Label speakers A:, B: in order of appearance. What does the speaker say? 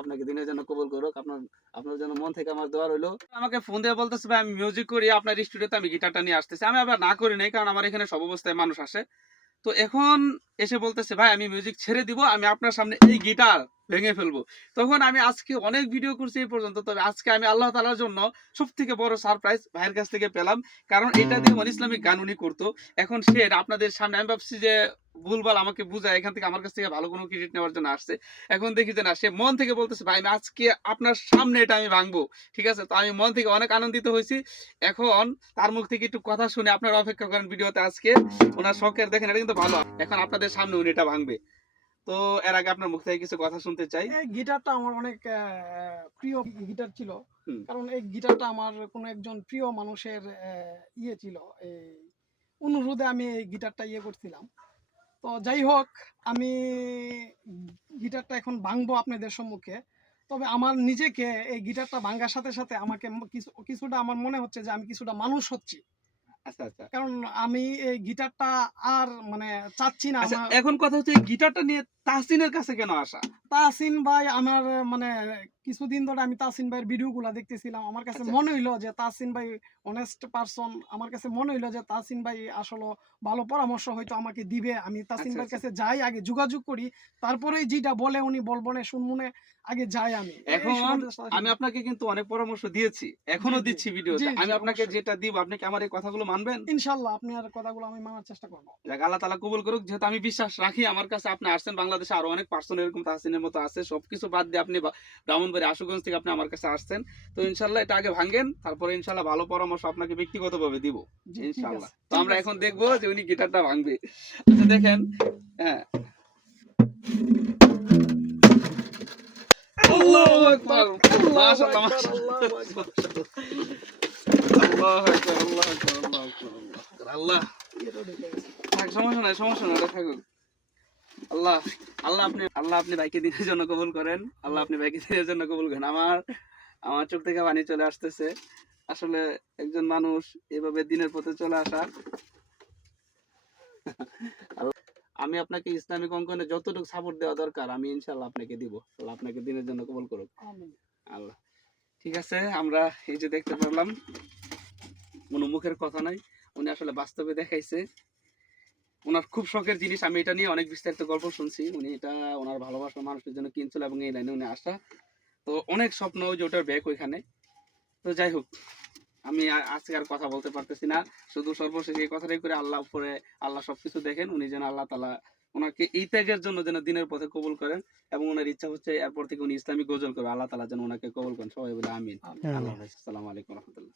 A: আপনাকে দিনের জন্য কবুল করুক আপনার আপনার জন্য মন থেকে আমার দোয়া রইল। আমাকে ফোন দিয়ে বলতেছে ভাই আমি মিউজিক করি আপনার স্টুডিওতে আমি গিটারটা নিয়ে আসতেছি। আমি আবার না করি নাই কারণ আমার এখানে সব অবস্থায় মানুষ আসে। তো এখন এসে বলতেছে ভাই আমি মিউজিক ছেড়ে দিব আমি আপনার সামনে এই গিটার ভেঙে ফেলব। তখন আমি আজকে অনেক ভিডিও করছি এই পর্যন্ত তবে আজকে আমি আল্লাহ তালার জন্য সব থেকে বড় সারপ্রাইজ ভাইয়ের কাছ থেকে পেলাম। কারণ এটা দিয়ে মানে ইসলামিক গান উনি করতো। এখন সে আপনাদের সামনে আমি ভাবছি যে ভুলভাল আমাকে বুঝায় এখান থেকে আমার কাছ থেকে ভালো কোনো ক্রেডিট নেওয়ার জন্য আসছে। এখন দেখি যে না সে মন থেকে বলতেছে ভাই আমি আজকে আপনার সামনে এটা আমি ভাঙবো। ঠিক আছে? তো আমি মন থেকে অনেক আনন্দিত হয়েছি। এখন তার মুখ থেকে একটু কথা শুনে আপনারা অপেক্ষা করেন ভিডিওতে আজকে। ওনার শখের দেখেন এটা কিন্তু ভালো। এখন আপনাদের সামনে উনি এটা ভাঙবে। তো এর আগে আপনার মুখ থেকে কিছু কথা শুনতে চাই।
B: গিটারটা আমার অনেক প্রিয় গিটার ছিল। কারণ এই গিটারটা আমার কোনো একজন প্রিয় মানুষের ইয়ে ছিল। এই অনুরোধে আমি এই গিটারটা ইয়ে করছিলাম। তো যাই হোক আমি গিটারটা এখন ভাঙবো আপনাদের সম্মুখে। তবে আমার নিজেকে এই গিটারটা ভাঙার সাথে সাথে আমাকে কিছু কিছুটা আমার মনে হচ্ছে যে আমি কিছুটা মানুষ হচ্ছি।
A: আচ্ছা আচ্ছা।
B: কারণ আমি এই গিটারটা আর মানে চাচ্ছি না
A: আচ্ছা এখন কথা হচ্ছে গিটারটা নিয়ে তাহসিনের কাছে কেন আসা?
B: তাসিন ভাই আমার মানে কিছুদিন ধরে আমি তাসিন ভাইয়ের ভিডিওগুলো দেখতেছিলাম। আমার কাছে
A: আচ্ছা।
B: মনে হইল যে তাসিন ভাই অনেস্ট পারসন আমার কাছে মনে হইল যে তাসিন ভাই আসলে ভালো পরামর্শ হয়তো আমাকে দিবে। আমি তাসিন
A: আচ্ছা,
B: ভাইয়ের
A: আচ্ছা।
B: কাছে যাই আগে যোগাযোগ করি। তারপরেই যেটা বলে উনি বলব না শুনব না আগে যাই আমি।
A: এখন আমি আপনাকে কিন্তু অনেক পরামর্শ দিয়েছি।
B: এখনও।
A: দিচ্ছি ভিডিওতে
B: জি,
A: আমি আপনাকে যেটা দিব আপনি কি আমার এই কথাগুলো মানবেন?
B: ইনশাল্লাহ আপনার কথাগুলো আমি মানার চেষ্টা করব।
A: যাক আল্লাহ তালা কবুল করুক। যেহেতু আমি বিশ্বাস রাখি আমার কাছে আপনি আসছেন বাংলাদেশে আরও অনেক পার্সন এরকম তাহসিনের মতো আছে সবকিছু বাদ দিয়ে আপনি ব্রাহ্মণবাড়ি আশুগঞ্জ থেকে আপনি আমার কাছে আসছেন। তো ইনশাল্লাহ এটা আগে ভাঙেন তারপরে ইনশাল্লাহ ভালো পরামর্শ আপনাকে ব্যক্তিগতভাবে দিব ইনশাল্লাহ। তো আমরা এখন দেখব যে উনি গিটারটা ভাঙবে। আচ্ছা দেখেন হ্যাঁ। আল্লাহু আকবার মাশাআল্লাহ মাশাআল্লাহ
B: আল্লাহু আকবার।
A: আল্লাহু আকবার আল্লাহু আকবার আল্লাহু আকবার আল্লাহু আকবার। আল্লাহ
B: এটা দেখে গেছি।
A: থাক সমস্যা নাই সমস্যা নাই থাকুক। আল্লাহ আল্লাহ আপনি আল্লাহ আপনি বাইকে দিনের জন্য কবুল করেন। আল্লাহ আপনি বাইকে দিনের জন্য কবুল করেন। আমার আমার চোখ থেকে পানি চলে আসতেছে। আসলে একজন মানুষ এভাবে দিনের পথে চলে আসা। আমি আপনাকে ইসলামিক অঙ্কনে যতটুকু সাপোর্ট দেওয়া দরকার আমি ইনশাল্লাহ আপনাকে দিব। আল্লাহ আপনাকে দিনের জন্য কবল করুক। আল্লাহ ঠিক আছে আমরা এই যে দেখতে পারলাম কোনো মুখের কথা নাই। উনি আসলে বাস্তবে দেখাইছে। ওনার খুব শখের জিনিস। আমি এটা নিয়ে অনেক বিস্তারিত গল্প শুনছি। উনি এটা ওনার ভালোবাসার মানুষের জন্য কিনছিল এবং এই লাইনে উনি আসা। তো অনেক স্বপ্ন যে ওটার ব্যাগ ওইখানে। তো যাই হোক আমি আজকে আর কথা বলতে পারতেছি না। শুধু সর্বশেষ এই কথাটাই করে আল্লাহ উপরে আল্লাহ সবকিছু দেখেন। উনি যেন আল্লাহ তালা ওনাকে এই ত্যাগের জন্য যেন দিনের পথে কবুল করেন এবং ওনার ইচ্ছা হচ্ছে এরপর থেকে উনি ইসলামিক গজল করবে। আল্লাহ তালা যেন ওনাকে কবুল করেন। সবাই বলে আমিন। আল্লাহ। আসসালামু আলাইকুম রহমতুল্লাহ।